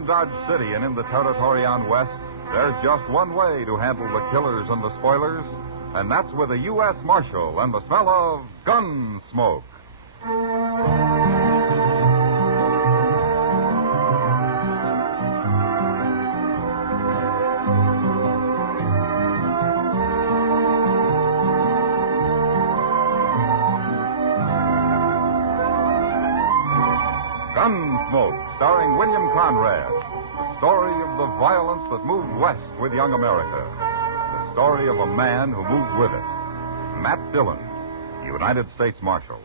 Around Dodge City and in the territory on West, there's just one way to handle the killers and the spoilers, and that's with a U.S. Marshal and the smell of Gunsmoke. Gunsmoke, starring William Conrad. The story of the violence that moved west with young America. The story of a man who moved with it. Matt Dillon, United States Marshal.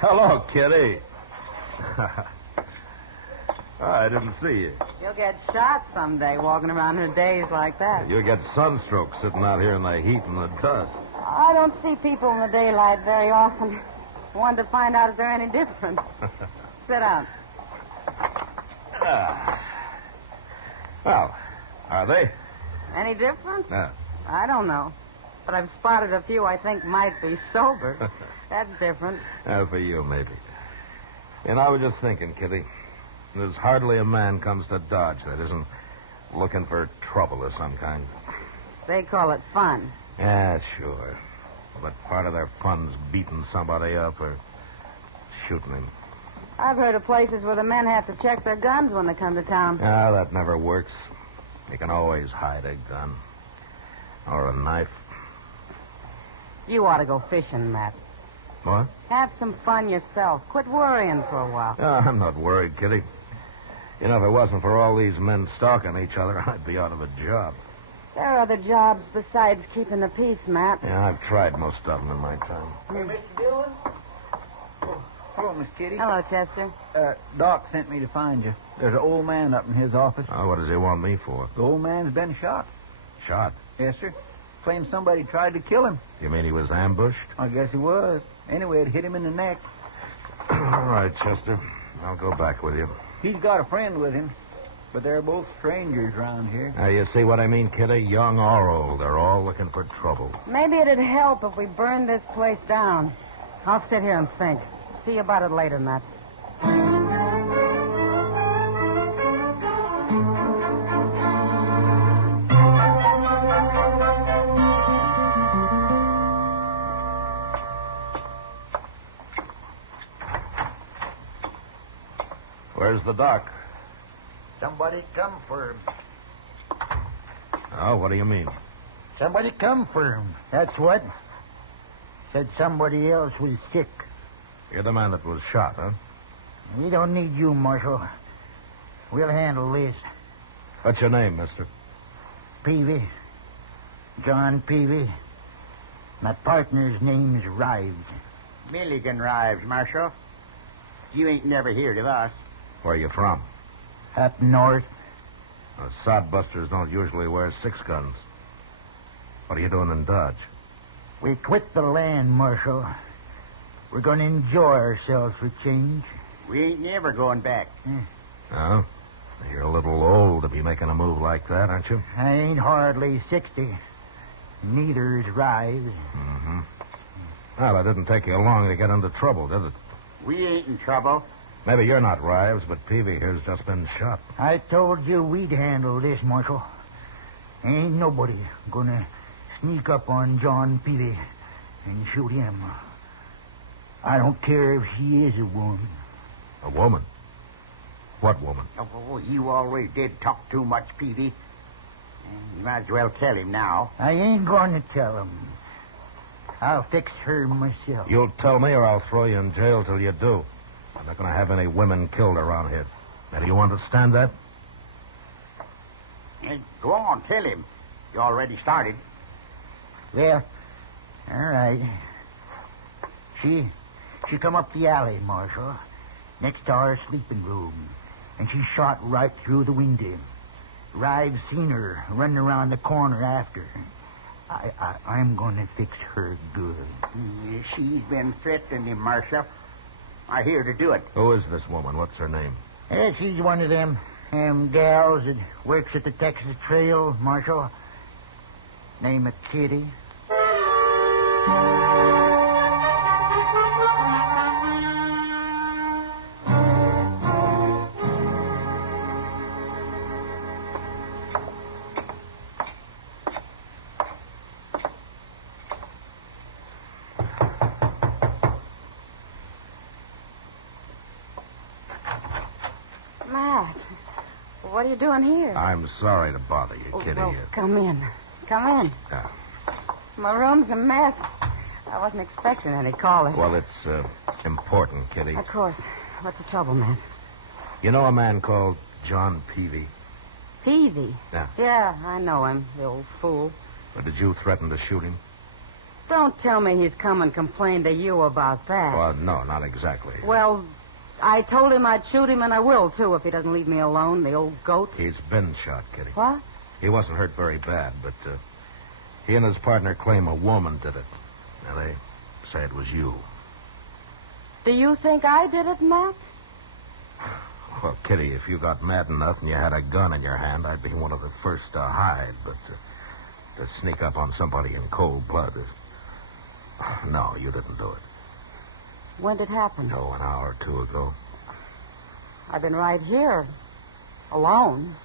Hello, Kitty. I didn't see you. You'll get shot someday walking around in days like that. You'll get sunstroke sitting out here in the heat and the dust. I don't see people in the daylight very often. I wanted to find out if they're any different. Sit down. Well, are they? Any different? No. I don't know. But I've spotted a few I think might be sober. That's different. For you, maybe. And I was just thinking, Kitty, there's hardly a man comes to Dodge that isn't looking for trouble of some kind. They call it fun. Yeah, sure. But part of their fun's beating somebody up or shooting him. I've heard of places where the men have to check their guns when they come to town. Ah, that never works. You can always hide a gun. Or a knife. You ought to go fishing, Matt. What? Have some fun yourself. Quit worrying for a while. I'm not worried, Kitty. You know, if it wasn't for all these men stalking each other, I'd be out of a job. There are other jobs besides keeping the peace, Matt. Yeah, I've tried most of them in my time. Hey, Mr. Dillon? Oh, hello, Miss Kitty. Hello, Chester. Doc sent me to find you. There's an old man up in his office. Oh, what does he want me for? The old man's been shot. Shot? Yes, sir. Claims somebody tried to kill him. You mean he was ambushed? I guess he was. Anyway, it hit him in the neck. All right, Chester. I'll go back with you. He's got a friend with him, but they're both strangers around here. Now, you see what I mean, Kitty? Young or old, they're all looking for trouble. Maybe it'd help if we burned this place down. I'll sit here and think. See you about it later, Matt. Where's the doc? Somebody come for him. Oh, what do you mean? Somebody come for him. That's what. Said somebody else was sick. You're the man that was shot, huh? We don't need you, Marshal. We'll handle this. What's your name, mister? Peavy. John Peavy. My partner's name's Rives. Milligan Rives, Marshal. You ain't never heard of us. Where are you from? Up north. Sodbusters don't usually wear six guns. What are you doing in Dodge? We quit the land, Marshal. We're going to enjoy ourselves for change. We ain't never going back. No? You're a little old to be making a move like that, aren't you? I ain't hardly 60. Neither is Rives. Mm-hmm. Well, it didn't take you long to get into trouble, did it? We ain't in trouble. Maybe you're not Rives, but Peavy here's just been shot. I told you we'd handle this, Marshal. Ain't nobody gonna sneak up on John Peavy and shoot him. I don't care if she is a woman. A woman? What woman? Oh, you always did talk too much, Peavy. You might as well tell him now. I ain't going to tell him. I'll fix her myself. You'll tell me or I'll throw you in jail till you do. I'm not going to have any women killed around here. Now, do you understand that? Go on, tell him. You already started. Well, all right. She come up the alley, Marshal, next to our sleeping room. and she shot right through the window. Rives seen her running around the corner after. I'm going to fix her good. She's been threatening him, Marshal. I hear to do it. Who is this woman? What's her name? She's one of them gals that works at the Texas Trail, Marshal. Name of Kitty. Matt, what are you doing here? I'm sorry to bother you, Kitty. Well, come in. Come in. Yeah. My room's a mess. I wasn't expecting any callers. Well, it's important, Kitty. Of course. What's the trouble, Matt? You know a man called John Peavy? Peavy? Yeah. Yeah, I know him, the old fool. Or did you threaten to shoot him? Don't tell me he's come and complained to you about that. Well, no, not exactly. Well, I told him I'd shoot him, and I will, too, if he doesn't leave me alone, the old goat. He's been shot, Kitty. What? He wasn't hurt very bad, but he and his partner claim a woman did it. Now, they say it was you. Do you think I did it, Matt? Well, Kitty, if you got mad enough and you had a gun in your hand, I'd be one of the first to hide, but to sneak up on somebody in cold blood is... No, you didn't do it. When did it happen? Oh, an hour or two ago. I've been right here, alone.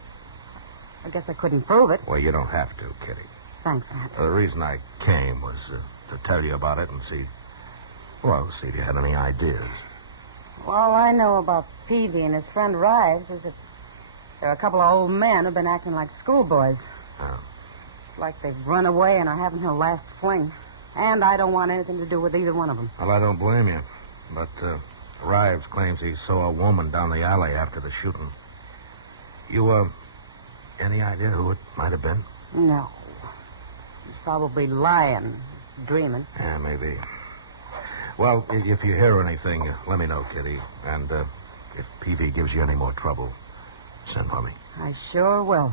I guess I couldn't prove it. Well, you don't have to, Kitty. Thanks, Matt. The reason I came was to tell you about it and see if you had any ideas. All I know about Peavy and his friend Rives is that there are a couple of old men who've been acting like schoolboys. Oh. Like they've run away and are having their last fling. And I don't want anything to do with either one of them. Well, I don't blame you. But Rives claims he saw a woman down the alley after the shooting. You, any idea who it might have been? No. He's probably lying, dreaming. Yeah, maybe. Well, if you hear anything, let me know, Kitty. And if Peavy gives you any more trouble, send for me. I sure will.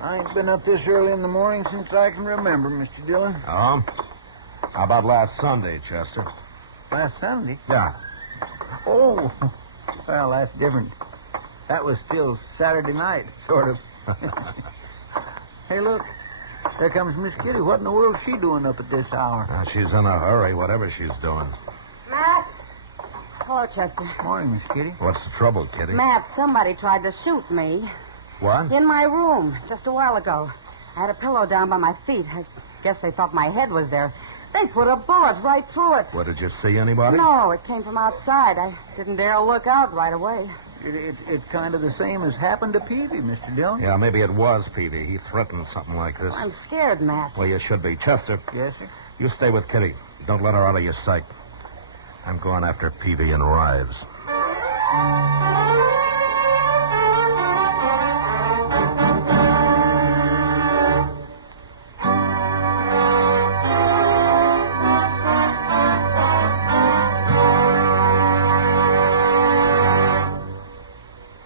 I ain't been up this early in the morning since I can remember, Mr. Dillon. Oh? How about last Sunday, Chester? Last Sunday? Yeah. Oh, well, that's different. That was still Saturday night, sort of. Hey, look. There comes Miss Kitty. What in the world's she doing up at this hour? She's in a hurry, whatever she's doing. Matt? Hello, Chester. Morning, Miss Kitty. What's the trouble, Kitty? Matt, somebody tried to shoot me. What? In my room, just a while ago. I had a pillow down by my feet. I guess they thought my head was there. They put a bullet right through it. What, did you see anybody? No, it came from outside. I didn't dare look out right away. It's kind of the same as happened to Peavy, Mr. Dillon. Yeah, maybe it was Peavy. He threatened something like this. I'm scared, Matt. Well, you should be. Chester. Yes, sir? You stay with Kitty. Don't let her out of your sight. I'm going after Peavy and Rives.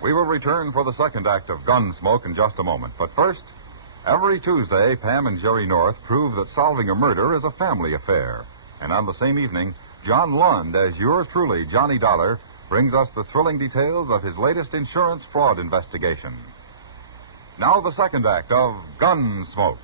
We will return for the second act of Gunsmoke in just a moment. But first, every Tuesday, Pam and Jerry North prove that solving a murder is a family affair. And on the same evening, John Lund, as yours truly, Johnny Dollar, brings us the thrilling details of his latest insurance fraud investigation. Now the second act of Gunsmoke.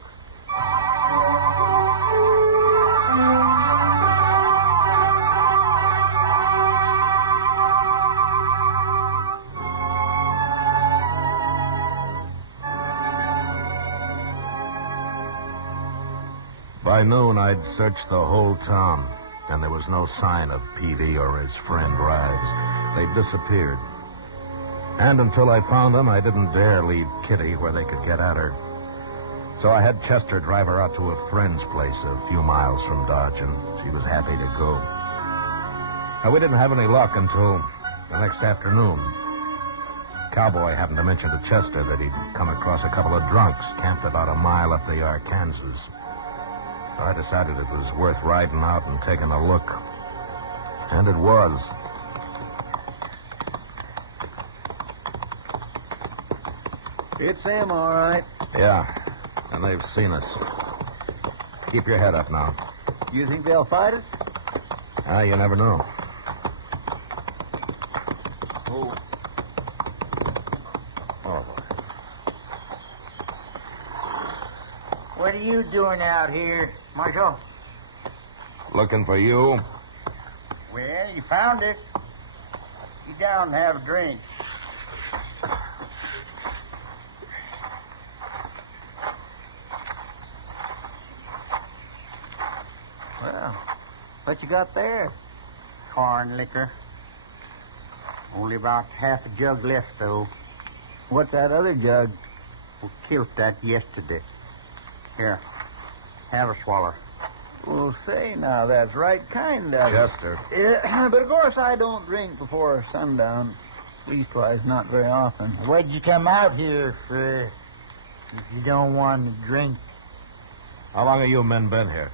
By noon, I'd searched the whole town, and there was no sign of Peavy or his friend Rives. They'd disappeared. And until I found them, I didn't dare leave Kitty where they could get at her. So I had Chester drive her out to a friend's place a few miles from Dodge, and she was happy to go. Now, we didn't have any luck until the next afternoon. Cowboy happened to mention to Chester that he'd come across a couple of drunks camped about a mile up the Arkansas. So I decided it was worth riding out and taking a look. And it was. It's them, all right. Yeah, and they've seen us. Keep your head up now. You think they'll fight us? You never know. What are you doing out here, Marshal? Looking for you? Well, you found it. Get down and have a drink. Well, what you got there? Corn liquor. Only about half a jug left, though. What's that other jug? We killed that yesterday. Here, have a swallow. Well, say now, that's right kind of... Chester. Yeah, but of course I don't drink before sundown. Leastwise, not very often. What'd you come out here for if you don't want to drink? How long have you men been here?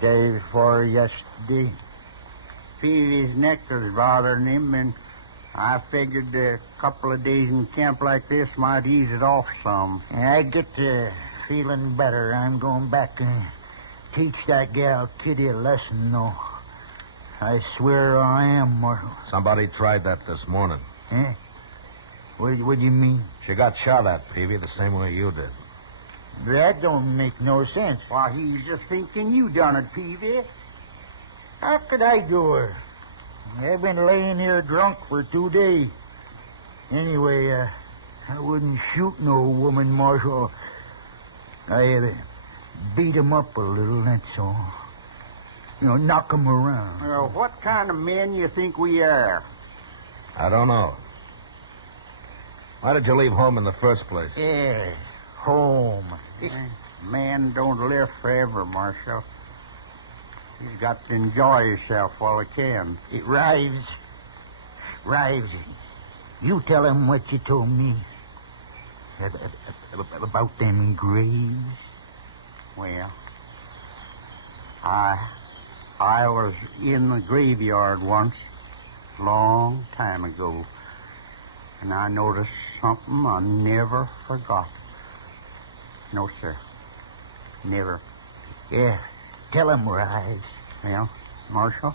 Day before yesterday. Peavy's neck was bothering him, and I figured a couple of days in camp like this might ease it off some. I get to feeling better. I'm going back and teach that gal Kitty a lesson, though. I swear I am, Marshal. Somebody tried that this morning. Eh? What do you mean? She got shot at, Peavy, the same way you did. That don't make no sense. Why, he's just thinking you done it, Peavy. How could I do her? I've been laying here drunk for 2 days. Anyway, I wouldn't shoot no woman, Marshal. I beat 'em up a little, that's all. You know, knock 'em around. Well, what kind of men you think we are? I don't know. Why did you leave home in the first place? Yeah, home. Man don't live forever, Marshal. He's got to enjoy himself while he can. It Rives. You tell him what you told me. About them graves. Well, I was in the graveyard once, long time ago, and I noticed something I never forgot. No, sir. Never. Yeah, tell him, Rives. Well, Marshal,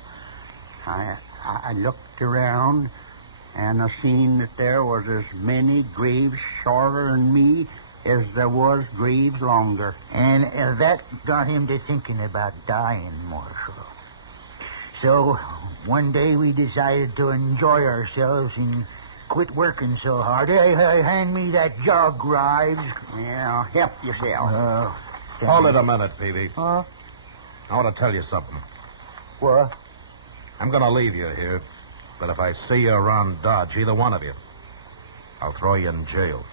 I looked around, and I seen that there was as many graves shorter than me as there was graves longer. And that got him to thinking about dying, Marshal. So, one day we decided to enjoy ourselves and quit working so hard. Hey, hand me that jug, Rives. Yeah, help yourself. Hold it a minute, Peavy. Huh? I want to tell you something. What? I'm going to leave you here, but if I see you around Dodge, either one of you, I'll throw you in jail.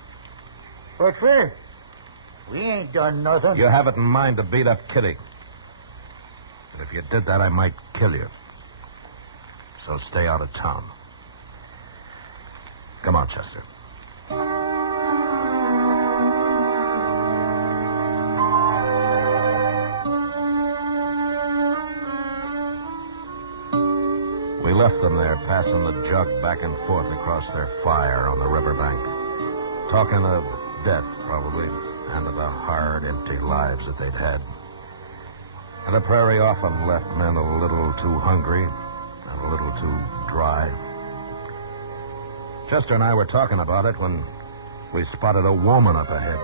What for? We ain't done nothing. You have it in mind to beat up Kitty. And if you did that, I might kill you. So stay out of town. Come on, Chester. We left them there, passing the jug back and forth across their fire on the riverbank. Talking of death, probably, and of the hard, empty lives that they'd had. And the prairie often left men a little too hungry and a little too dry. Chester and I were talking about it when we spotted a woman up ahead.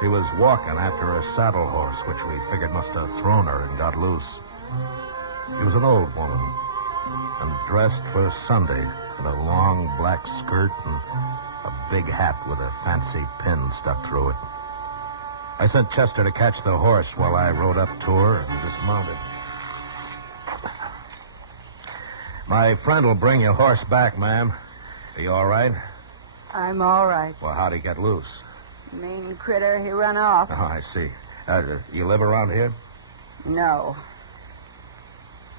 She was walking after a saddle horse, which we figured must have thrown her and got loose. She was an old woman, and dressed for Sunday in a long black skirt and a big hat with a fancy pin stuck through it. I sent Chester to catch the horse while I rode up to her and dismounted. My friend will bring your horse back, ma'am. Are you all right? I'm all right. Well, how'd he get loose? Mean critter, he run off. Oh, I see. You live around here? No.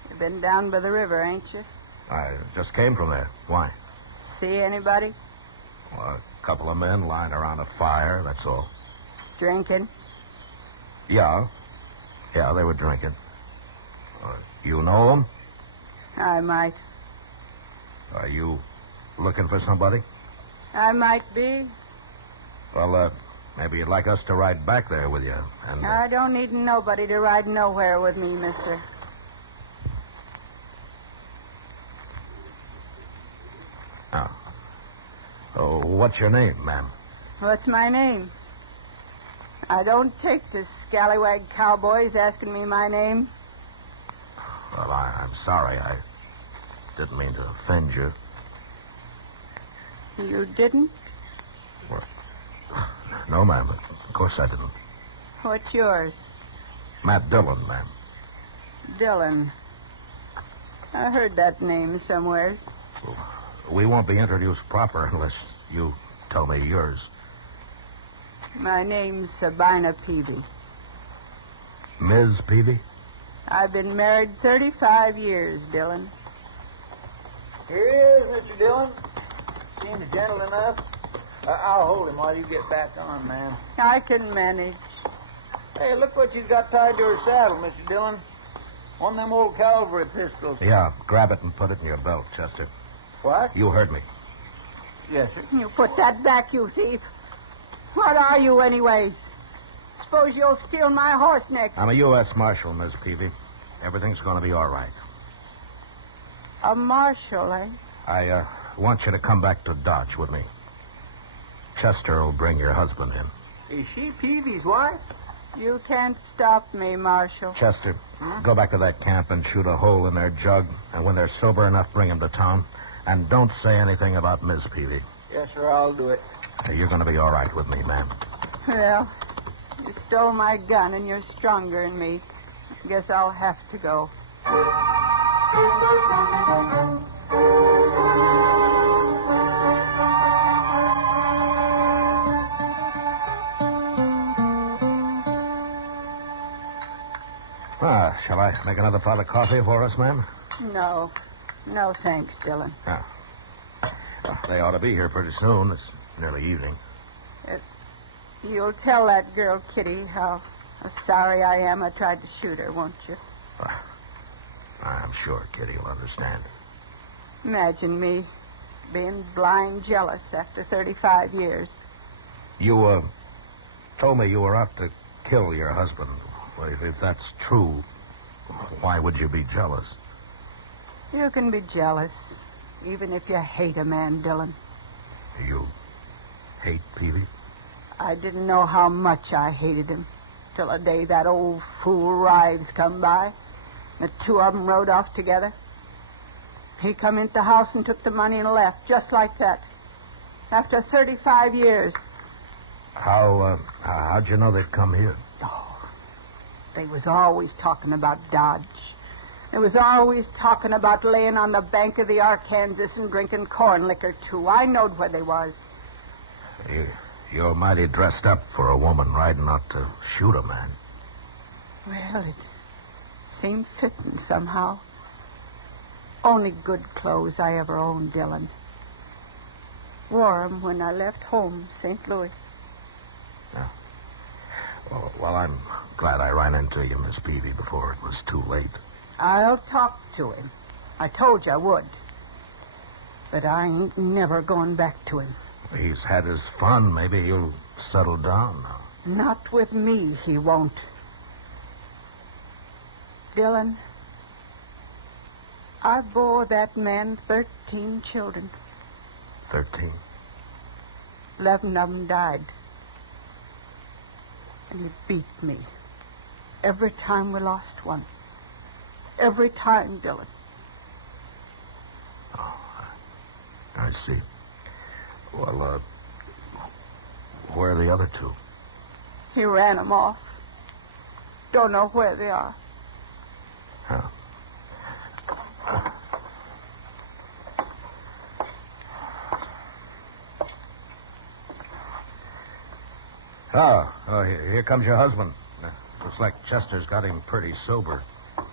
If Been down by the river, ain't you? I just came from there. Why? See anybody? Well, a couple of men lying around a fire, that's all. Drinking? Yeah. Yeah, they were drinking. You know them? I might. Are you looking for somebody? I might be. Well, maybe you'd like us to ride back there with you. And I don't need nobody to ride nowhere with me, mister. Oh, what's your name, ma'am? What's my name? I don't take to scallywag cowboys asking me my name. Well, I'm sorry. I didn't mean to offend you. You didn't? Well, no, ma'am. Of course I didn't. What's yours? Matt Dillon, ma'am. Dillon. I heard that name somewhere. We won't be introduced proper unless you tell me yours. My name's Sabina Peavy. Ms. Peavy? I've been married 35 years, Dillon. Here he is, Mr. Dillon. Seems gentle enough. I'll hold him while you get back on, ma'am. I can manage. Hey, look what you've got tied to her saddle, Mr. Dillon. One of them old cavalry pistols. Yeah, grab it and put it in your belt, Chester. What? You heard me. Yes, sir. You put that back, you thief. What are you, anyways? Suppose you'll steal my horse next. I'm a U.S. Marshal, Miss Peavy. Everything's going to be all right. A marshal, eh? I want you to come back to Dodge with me. Chester will bring your husband in. Is she Peavy's wife? You can't stop me, Marshal. Chester, go back to that camp and shoot a hole in their jug. And when they're sober enough, bring them to town. And don't say anything about Miss Peavy. Yes, sir, I'll do it. You're going to be all right with me, ma'am. Well, you stole my gun and you're stronger than me. Guess I'll have to go. Shall I make another pot of coffee for us, ma'am? No. No, thanks, Dillon. Yeah. They ought to be here pretty soon. It's nearly evening. You'll tell that girl, Kitty, how sorry I am I tried to shoot her, won't you? I'm sure Kitty will understand. Imagine me being blind jealous after 35 years. You, told me you were out to kill your husband. Well, if that's true, why would you be jealous? You can be jealous, even if you hate a man, Dillon. You hate Peavy? I didn't know how much I hated him till the day that old fool Rives come by. The two of them rode off together. He come into the house and took the money and left, just like that. After 35 years. How'd you know they'd come here? Oh, they was always talking about Dodge. They was always talking about laying on the bank of the Arkansas and drinking corn liquor, too. I knowed where they was. You're mighty dressed up for a woman riding out to shoot a man. Well, it seemed fitting somehow. Only good clothes I ever owned, Dillon. Wore 'em when I left home, St. Louis. Yeah. Well, I'm glad I ran into you, Miss Peavy, before it was too late. I'll talk to him. I told you I would. But I ain't never going back to him. He's had his fun. Maybe he'll settle down now. Not with me, he won't. Dillon, I bore that man 13 children. 13? 11 of them died. And he beat me every time we lost one. Every time, Dillon. Oh, I see. Well, where are the other two? He ran them off. Don't know where they are. Yeah. Oh, here comes your husband. Looks like Chester's got him pretty sober. But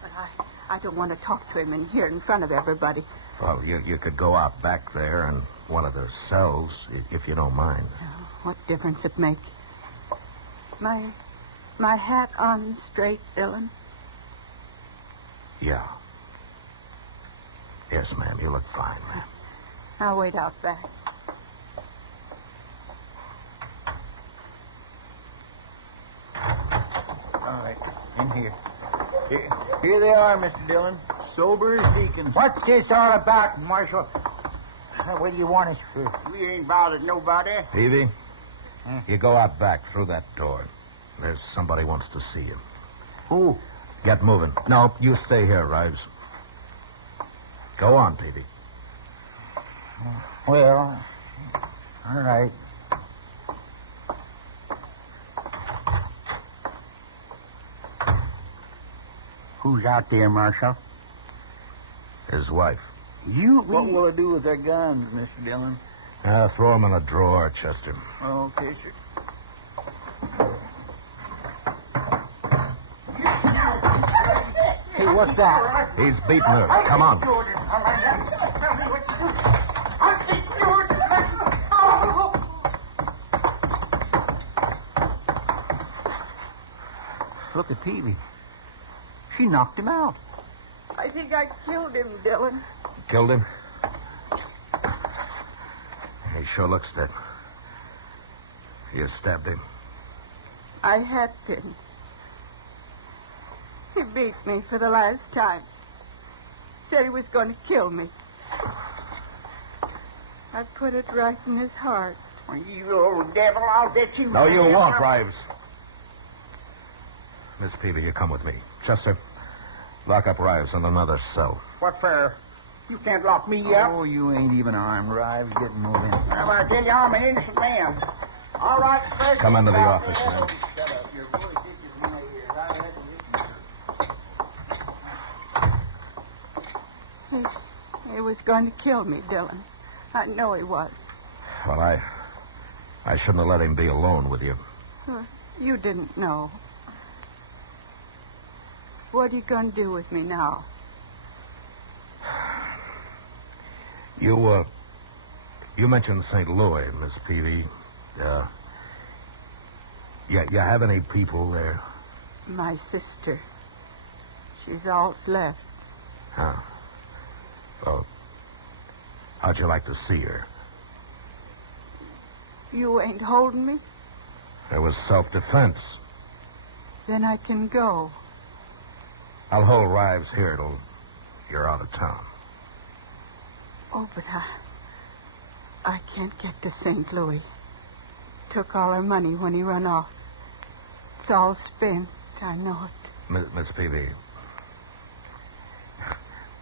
I I don't want to talk to him in here in front of everybody. Well, you could go out back there in one of the cells, if you don't mind. Oh, what difference it makes? My hat on straight, Dillon? Yeah. Yes, ma'am, you look fine, ma'am. I'll wait out back. All right, in here. Here they are, Mr. Dillon. Sober as deacons. What's this all about, Marshal? What do you want us for? We ain't bothered nobody. Peavy, you go out back through that door. There's somebody wants to see you. Who? Get moving. No, you stay here, Rives. Go on, Peavy. Well, all right. Who's out there, Marshal? His wife. What will I do with their guns, Mr. Dillon? Throw them in a drawer, Chester. Okay, sir. Hey, what's that? He's beating her. Come on. Look at Peavy. She knocked him out. I think I killed him, Dillon. Killed him? He sure looks dead. You stabbed him. I had been. He beat me for the last time. Said he was going to kill me. I put it right in his heart. You old devil, I'll bet you... No, you won't, Rives. Miss Peavy, you come with me. Chester, lock up Rives in another cell. What for? You can't lock me up. Oh, you ain't even armed, Rives. Get moving. I'm going to tell you I'm an innocent man. All right, Fred. Come into the office, man. Shut up. Your voice itches in my ears. I had to listen. He was going to kill me, Dillon. I know he was. Well, I shouldn't have let him be alone with you. You didn't know. What are you going to do with me now? You mentioned St. Louis, Miss Peavy. You have any people there? My sister. She's all that's left. Huh. Well, how'd you like to see her? You ain't holding me? It was self-defense. Then I can go. I'll hold Rives here till you're out of town. Oh, but I can't get to St. Louis. Took all her money when he run off. It's all spent. I know it. Miss Peavy,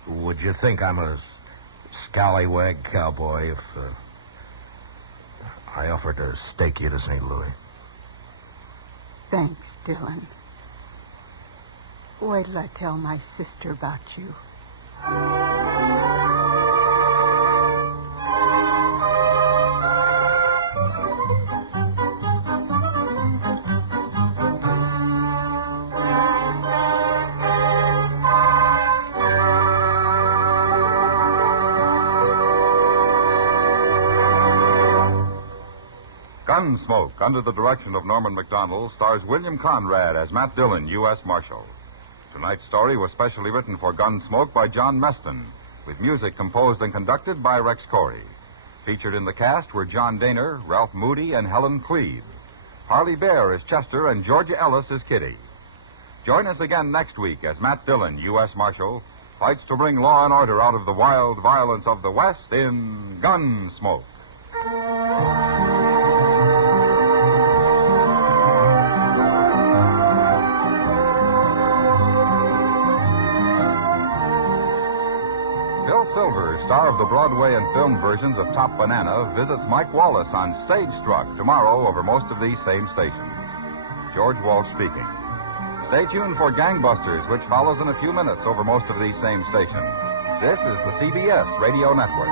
would you think I'm a scallywag cowboy if I offered to stake you to St. Louis? Thanks, Dillon. Wait till I tell my sister about you. Gunsmoke, under the direction of Norman Macdonnell, stars William Conrad as Matt Dillon, U.S. Marshal. Tonight's story was specially written for Gunsmoke by John Meston, with music composed and conducted by Rex Corey. Featured in the cast were John Daner, Ralph Moody, and Helen Cleve. Harley Bear as Chester, and Georgia Ellis as Kitty. Join us again next week as Matt Dillon, U.S. Marshal, fights to bring law and order out of the wild violence of the West in Gunsmoke. Silver, star of the Broadway and film versions of Top Banana, visits Mike Wallace on Stage Struck tomorrow over most of these same stations. George Walsh speaking. Stay tuned for Gangbusters, which follows in a few minutes over most of these same stations. This is the CBS Radio Network.